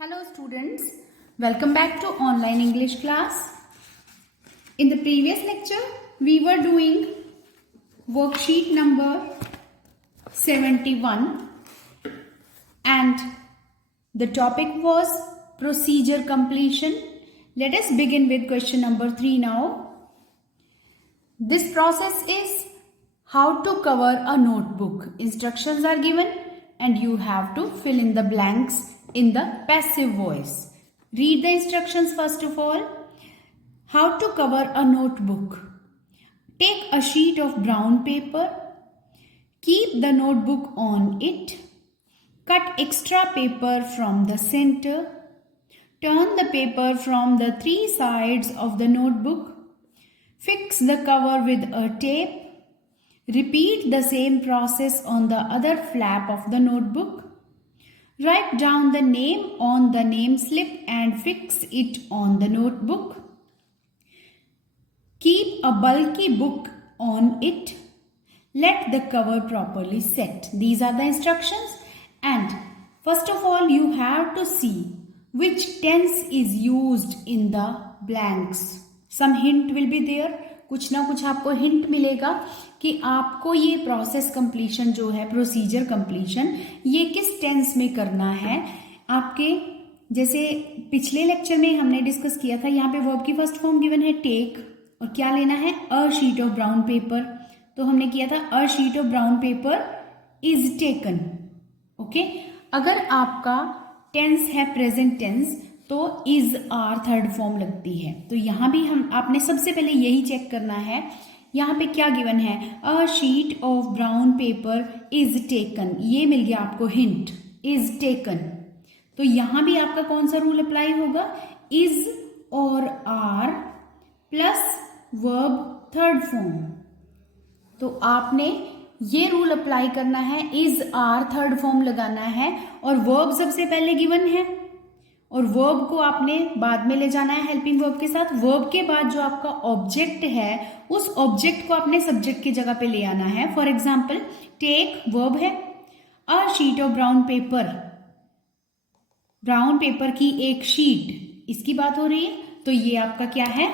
Hello students, welcome back to online English class. In the previous lecture, we were doing worksheet number 71 and the topic was procedure completion. Let us begin with question number 3 now. This process is how to cover a notebook. Instructions are given and you have to fill in the blanks in the passive voice. Read the instructions first of all. How to cover a notebook. Take a sheet of brown paper. Keep the notebook on it. Cut extra paper from the center. Turn the paper from the three sides of the notebook. Fix the cover with a tape. Repeat the same process on the other flap of the notebook. Write down the name on the name slip and fix it on the notebook. Keep a bulky book on it. Let the cover properly set. These are the instructions, and first of all you have to see which tense is used in the blanks. Some hint will be there. कुछ ना कुछ आपको hint मिलेगा कि आपको ये process completion जो है, प्रोसीजर कंप्लीशन, ये किस टेंस में करना है. आपके जैसे पिछले लेक्चर में हमने डिस्कस किया था, यहाँ पे वर्ब की फर्स्ट फॉर्म गिवन है टेक, और क्या लेना है, a sheet of brown paper. तो हमने किया था अ sheet of brown paper is taken. Okay, अगर आपका टेंस है प्रेजेंट टेंस तो इज आर थर्ड फॉर्म लगती है. तो यहां भी आपने सबसे पहले यही चेक करना है. यहां पे क्या गिवन है, a sheet of brown paper is taken. ये मिल गया आपको हिंट, इज टेकन. तो यहां भी आपका कौन सा रूल अप्लाई होगा, इज और are plus verb third form. तो आपने ये रूल अप्लाई करना है, इज आर थर्ड फॉर्म लगाना है, और वर्ब सबसे पहले गिवन है और वर्ब को आपने बाद में ले जाना है हेल्पिंग वर्ब के साथ. वर्ब के बाद जो आपका ऑब्जेक्ट है उस ऑब्जेक्ट को आपने सब्जेक्ट की जगह पे ले आना है. फॉर एग्जाम्पल टेक वर्ब है, a sheet of brown paper, brown paper की एक शीट, इसकी बात हो रही है. तो ये आपका क्या है,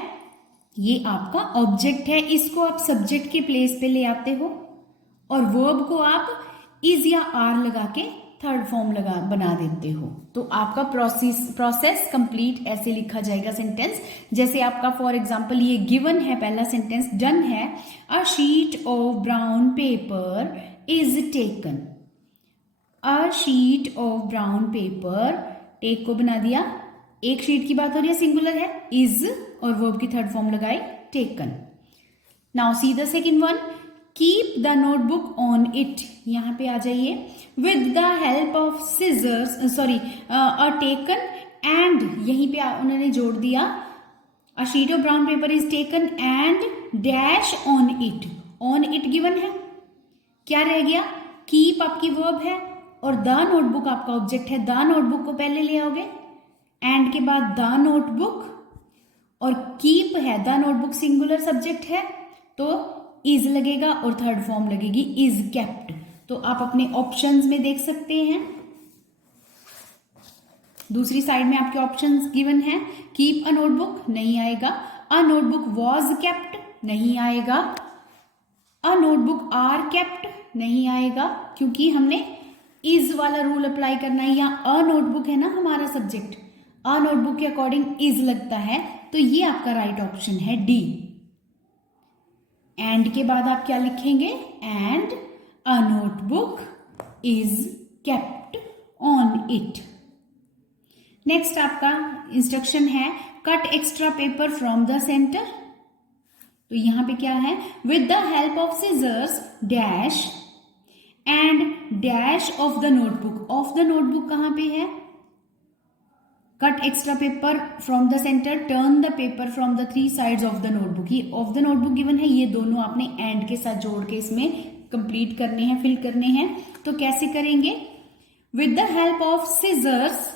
ये आपका ऑब्जेक्ट है. इसको आप सब्जेक्ट के प्लेस पे ले आते हो और वर्ब को आप इज या आर लगा के थर्ड फॉर्म बना देते हो. तो आपका प्रोसेस कंप्लीट ऐसे लिखा जाएगा सेंटेंस. जैसे आपका फॉर एग्जांपल ये गिवन है, पहला सेंटेंस डन है, a sheet of brown paper is taken. A sheet of brown paper, take को बना दिया, एक शीट की बात हो रही है, सिंगुलर है, इज और वर्ब की थर्ड फॉर्म लगाई taken. Now see the second one, keep the notebook on it. यहां पे आ जाइए, with the help of scissors, sorry a taken, and यहीं पे उन्होंने जोड़ दिया, अ sheet of brown paper is taken and dash on it. On it given है, क्या रह गया, कीप आपकी वर्ब है और द नोटबुक आपका ऑब्जेक्ट है. द नोटबुक को पहले ले आओगे, एंड के बाद द नोटबुक, और कीप है, द नोटबुक सिंगुलर सब्जेक्ट है तो इज लगेगा और थर्ड फॉर्म लगेगी इज केप्ट. तो आप अपने ऑप्शंस में देख सकते हैं, दूसरी साइड में आपके ऑप्शंस गिवन हैं. कीप अ नोटबुक नहीं आएगा, अ नोटबुक वॉज केप्ट नहीं आएगा, अ नोटबुक आर केप्ट नहीं आएगा, क्योंकि हमने इज वाला रूल अप्लाई करना है. या अ नोटबुक है ना हमारा सब्जेक्ट, अ नोटबुक के अकॉर्डिंग इज लगता है, तो ये आपका राइट ऑप्शन है डी. एंड के बाद आप क्या लिखेंगे, and a notebook is kept on it. Next आपका इंस्ट्रक्शन है, cut extra paper from the centre. तो यहां पे क्या है, with the help of scissors dash and dash of the notebook. Of the notebook कहां पे है, cut extra paper from the centre, turn the paper from the three sides of the notebook. ये of the notebook given है, ये दोनों आपने and के साथ जोड़ के इसमें कंप्लीट करने हैं, फिल करने हैं. तो कैसे करेंगे, with the help of scissors.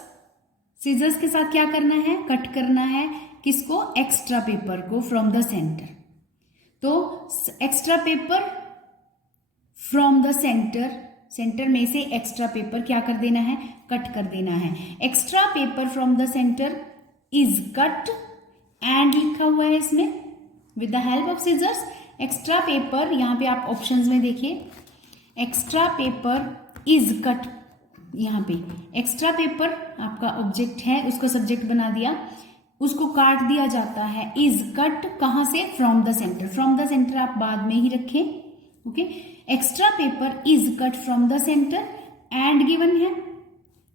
Scissors के साथ क्या करना है, कट करना है किसको, एक्स्ट्रा पेपर को फ्रॉम द सेंटर. तो extra paper from the centre centre में से एक्स्ट्रा पेपर क्या कर देना है, कट कर देना है। Extra paper from the centre is cut and लिखा हुआ है इसमें with the help of scissors. Extra paper यहाँ पे आप ऑप्शंस में देखिए, एक्स्ट्रा पेपर इज कट, यहाँ पे एक्स्ट्रा पेपर आपका ऑब्जेक्ट है, उसको सब्जेक्ट बना दिया, उसको काट दिया जाता है। इज कट कहाँ से, from the centre. From the centre आप बाद में ही रखें, okay. Extra paper is cut from the centre and given है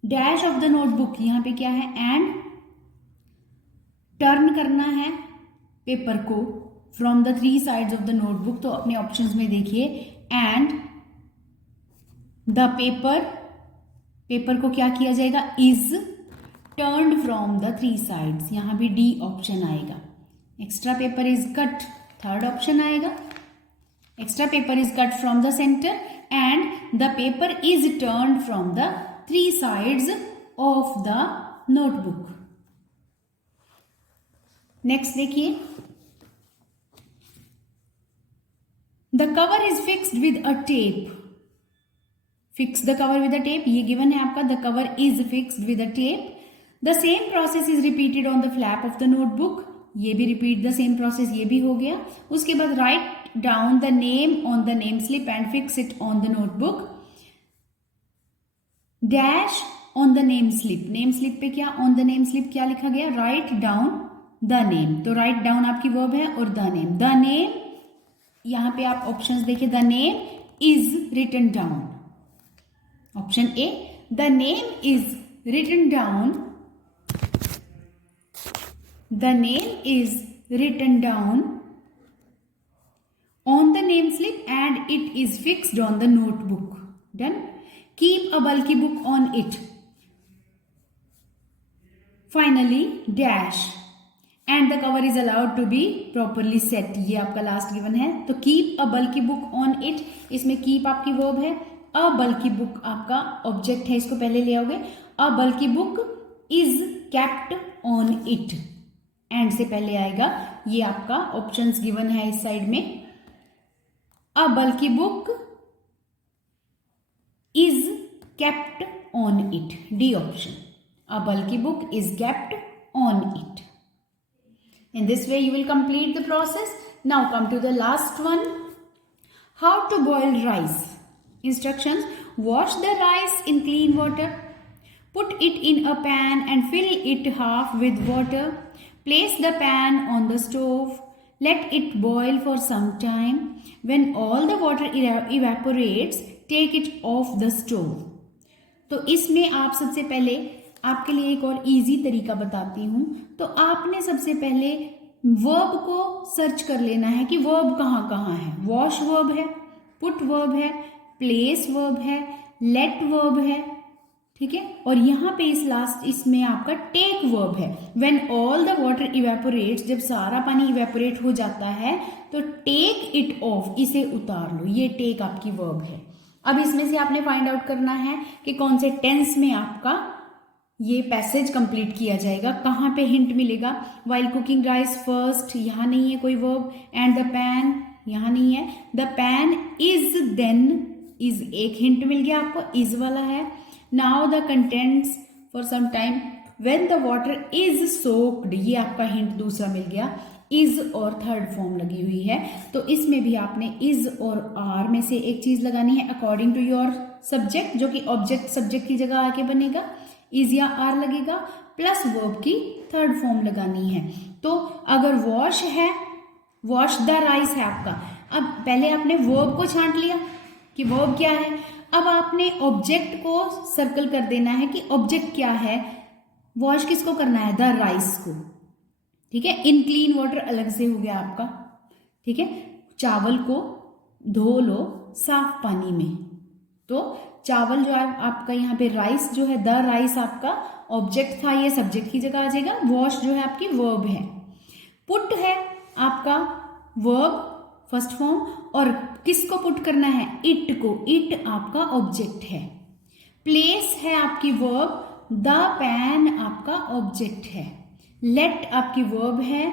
डैश ऑफ द नोटबुक, यहाँ पे क्या है, एंड टर्न करना है पेपर को from the 3 sides of the notebook. तो अपने ऑप्शंस में देखिए, एंड द पेपर को क्या किया जाएगा, is turned from the 3 sides, यहां भी डी ऑप्शन आएगा। Extra paper is cut, third option आएगा। Extra paper is cut from the centre and the paper is turned from the 3 sides of the notebook. Next देखिए, the cover is fixed with a tape. Fix the cover with a tape, ये given है आपका, the cover is fixed with a tape. The same process is repeated on the flap of the notebook, ये भी repeat the same process, ये भी हो गया। उसके बाद write down the name on the name slip and fix it on the notebook. Dash on the name slip, name slip पे क्या, ऑन द नेम स्लिप क्या लिखा गया, राइट डाउन द नेम। तो राइट डाउन आपकी verb है और the name, the name, यहां पे आप ऑप्शंस देखिए, the name is written down. Option A, the name is written down, the name is written down on the name slip and it is fixed on the notebook. Done. Keep a bulky book on it. Finally, dash and the cover is allowed to be properly set. ये आपका last given है। तो keep a bulky book on it, इसमें keep आपकी verb है, a bulky book आपका object है, इसको पहले ले आओगे। a bulky book is kept on it, and से पहले आएगा, ये आपका ऑप्शंस गिवन है इस साइड में। A bulky book is kept on it. D option. A bulky book is kept on it. In this way, you will complete the process. Now come to the last one. How to boil rice. Instructions. Wash the rice in clean water. Put it in a pan and fill it half with water. Place the pan on the stove. Let it boil for some time. When all the water evaporates, take it off the stove. तो इसमें आप सबसे पहले, आपके लिए एक और easy तरीका बताती हूँ। तो आपने सबसे पहले वर्ब को सर्च कर लेना है कि वर्ब कहाँ कहाँ है। वॉश वर्ब है, पुट वर्ब है, प्लेस वर्ब है, लेट वर्ब है, ठीक है। और यहाँ पे इस लास्ट इसमें आपका टेक वर्ब है। When all the water evaporates, जब सारा पानी इवेपोरेट हो जाता है तो टेक इट ऑफ, इसे उतार लो, ये टेक आपकी वर्ब है। अब इसमें से आपने फाइंड आउट करना है कि कौन से टेंस में आपका ये पैसेज कंप्लीट किया जाएगा, कहाँ पे हिंट मिलेगा। वाइल कुकिंग राइस फर्स्ट, यहाँ नहीं है कोई वर्ब। एंड द पैन, यहाँ नहीं है। The pan is then, is एक हिंट मिल गया आपको, इज वाला है। Now the contents for some time when the water is soaked, ये आपका हिंट दूसरा मिल गया। is और थर्ड फॉर्म लगी हुई है, तो इसमें भी आपने is और are में से एक चीज लगानी है अकॉर्डिंग टू योर सब्जेक्ट, जो कि ऑब्जेक्ट सब्जेक्ट की जगह आके बनेगा। is या are लगेगा, प्लस वर्ब की थर्ड फॉर्म लगानी है। तो अगर वॉश है, वॉश द राइस है आपका। अब पहले आपने वर्ब को छांट लिया कि वर्ब क्या है। अब आपने ऑब्जेक्ट को सर्कल कर देना है कि ऑब्जेक्ट क्या है। वॉश किसको करना है, द राइस को, ठीक है। इन क्लीन वाटर अलग से हो गया आपका, ठीक है। चावल को धो लो साफ पानी में, तो चावल जो है आपका, यहाँ पे राइस जो है, द राइस आपका ऑब्जेक्ट था, ये सब्जेक्ट की जगह आ जाएगा। वॉश जो है आपकी वर्ब है। पुट है आपका वर्ब फर्स्ट फॉर्म, और किसको पुट करना है, इट को, इट आपका ऑब्जेक्ट है। प्लेस है आपकी वर्ब, द पैन आपका ऑब्जेक्ट है। लेट आपकी वर्ब है,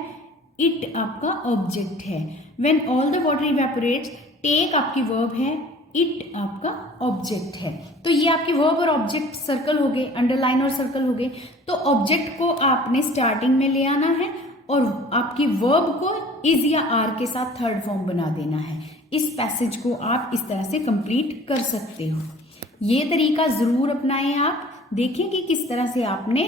इट आपका ऑब्जेक्ट है। When all the water evaporates, take आपकी वर्ब है, इट आपका ऑब्जेक्ट है। तो ये आपके वर्ब और ऑब्जेक्ट सर्कल हो गए, अंडरलाइन और सर्कल हो गए। तो ऑब्जेक्ट को आपने स्टार्टिंग में ले आना है और आपकी वर्ब को इज या आर के साथ थर्ड फॉर्म बना देना है। इस पैसेज को आप इस तरह से कंप्लीट कर सकते हो। ये तरीका जरूर अपनाएं आप। देखें कि किस तरह से आपने,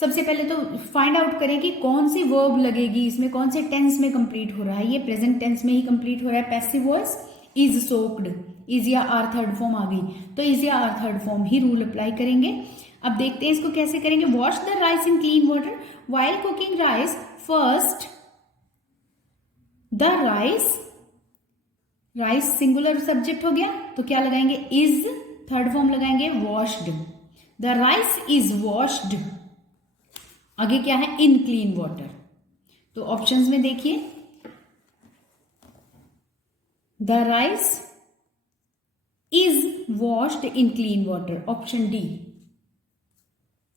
सबसे पहले तो फाइंड आउट करें कि कौन सी वर्ब लगेगी इसमें, कौन से टेंस में कंप्लीट हो रहा है। ये प्रेजेंट टेंस में ही कंप्लीट हो रहा है। Passive voice is soaked, is या आर थर्ड फॉर्म आ गई, तो इज या आर थर्ड फॉर्म ही रूल अप्लाई करेंगे। अब देखते हैं इसको कैसे करेंगे। Wash the rice in clean water while cooking rice. First the rice, rice singular subject हो गया तो क्या लगाएंगे, इज, थर्ड फॉर्म लगाएंगे washed. The rice is washed, आगे क्या है, इन क्लीन वाटर। तो ऑप्शंस में देखिए, the rice is washed in clean water, option D.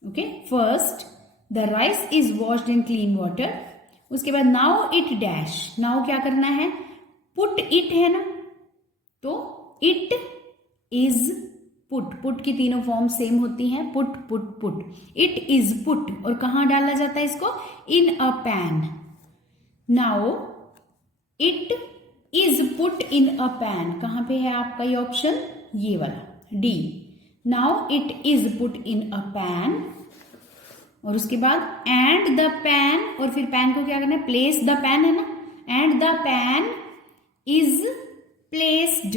Okay, first the rice is washed in clean water. उसके बाद नाउ इट डैश, नाउ क्या करना है, पुट इट है ना, तो इट इज पुट, पुट की तीनों फॉर्म सेम होती हैं, put put put. It is put, और कहां डाला जाता है इसको, in a pan. Now it is put in a pan, कहां पे है आपका ये ऑप्शन, ये वाला D. Now it is put in a pan, और उसके बाद एंड द पैन, और फिर पैन को क्या करना है, प्लेस द पैन है ना, and the pan is placed,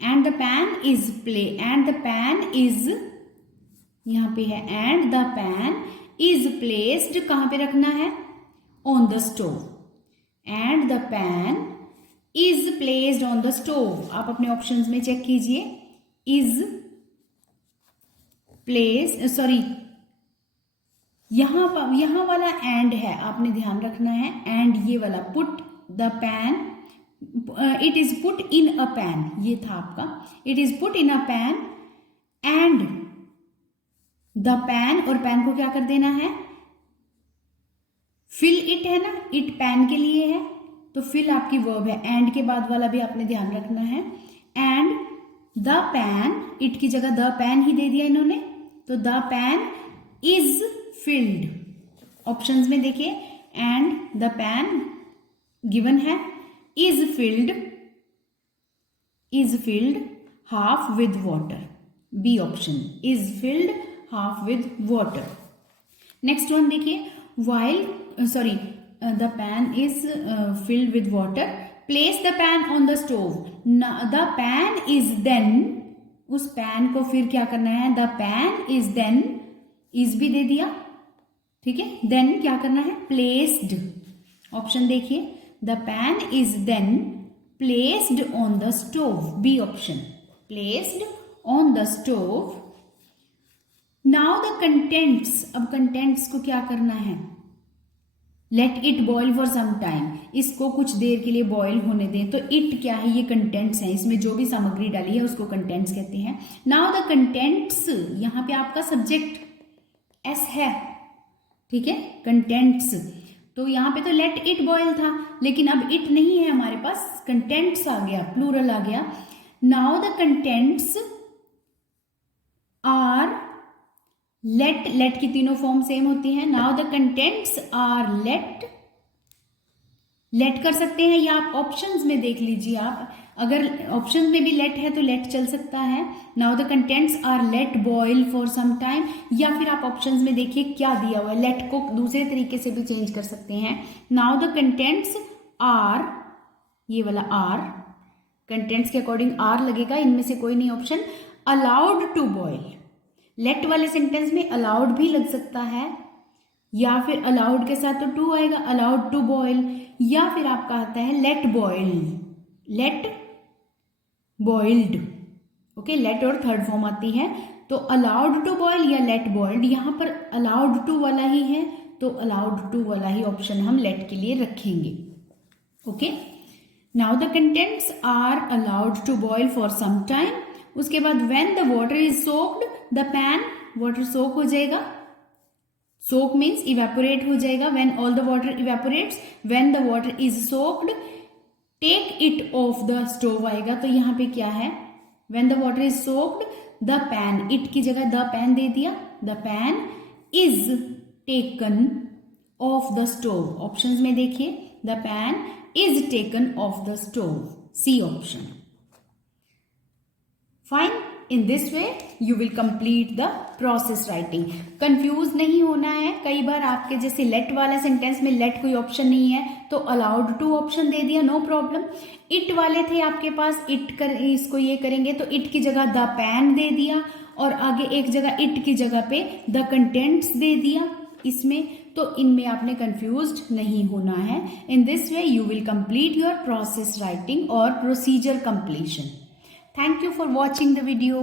and the pan is and the pan is, यहां पे है and the pan is placed, कहां पे रखना है, on the stove. And the pan is placed on the stove, आप अपने ऑप्शंस में चेक कीजिए, इज प्लेस, सॉरी यहां वाला एंड है, आपने ध्यान रखना है, एंड ये वाला put the pan, it is put in a pan, ये था आपका, it is put in a pan and the pan, और पैन को क्या कर देना है, फिल इट है ना, इट पैन के लिए है तो फिल आपकी वर्ब है, एंड के बाद वाला भी आपने ध्यान रखना है। एंड द पैन, इट की जगह द पैन ही दे दिया इन्होंने, तो the pan is filled, options में देखिए, एंड द पैन गिवन है, is filled half with water, B option, is filled half with water. Next one देखिए, while the pan is filled with water, place the pan on the stove, the pan is then, उस pan को फिर क्या करना है, the pan is then, is भी दे दिया, ठीक है, then क्या करना है, placed, ऑप्शन देखिए, the pan is then placed on the stove, B option, placed on the stove। Now the contents, अब कंटेंट्स को क्या करना है, let it boil for some time, इसको कुछ देर के लिए बॉयल होने दें। तो इट क्या है, ये कंटेंट्स हैं, इसमें जो भी सामग्री डाली है उसको कंटेंट्स कहते हैं। नाउ द कंटेंट्स, यहां पे आपका सब्जेक्ट एस है, ठीक है, कंटेंट्स, तो यहां पे तो लेट इट बॉयल था, लेकिन अब इट नहीं है हमारे पास, कंटेंट्स आ गया, प्लूरल आ गया। Now the contents are, let की तीनों फॉर्म सेम होती हैं। Now the contents are let कर सकते हैं, या आप ऑप्शंस में देख लीजिए, आप अगर ऑप्शंस में भी लेट है तो लेट चल सकता है। Now the contents are let boil for some time, या फिर आप ऑप्शंस में देखिए क्या दिया हुआ है, लेट को दूसरे तरीके से भी चेंज कर सकते हैं। नाउ द कंटेंट्स आर, ये वाला आर, कंटेंट्स के अकॉर्डिंग आर लगेगा, इनमें से कोई नहीं option. Allowed to boil, let वाले सेंटेंस में अलाउड भी लग सकता है, या फिर अलाउड के साथ तो टू आएगा, अलाउड टू बॉयल, या फिर आपका आता है let boil, let boiled, okay, let और थर्ड फॉर्म आती है, तो अलाउड टू बॉयल या लेट बॉइल्ड, यहां पर अलाउड टू वाला ही है तो अलाउड टू वाला ही ऑप्शन हम लेट के लिए रखेंगे। Okay, now the contents are allowed to boil for some time. उसके बाद when the water is soaked, the pan, water soak हो जाएगा, सोक मीन्स इवेपोरेट हो जाएगा, when all the water evaporates, when the water is soaked take it off the stove आएगा, तो यहाँ पे क्या है, when the water is soaked the pan, it की जगह द पैन दे दिया, the pan is taken off the stove. Options में देखिए, the pan is taken off the stove, C option. Fine, in this way you will complete the process writing. Confuse नहीं होना है, कई बार आपके जैसे लेट वाला सेंटेंस में लेट कोई ऑप्शन नहीं है तो अलाउड टू ऑप्शन दे दिया, नो प्रॉब्लम। इट वाले थे आपके पास, इट कर इसको ये करेंगे तो इट की जगह द पैन दे दिया और आगे एक जगह इट की जगह पे द कंटेंट्स दे दिया इसमें, तो इनमें आपने कंफ्यूज्ड नहीं होना है। In this way you will complete your process writing और procedure completion. Thank you for watching the video.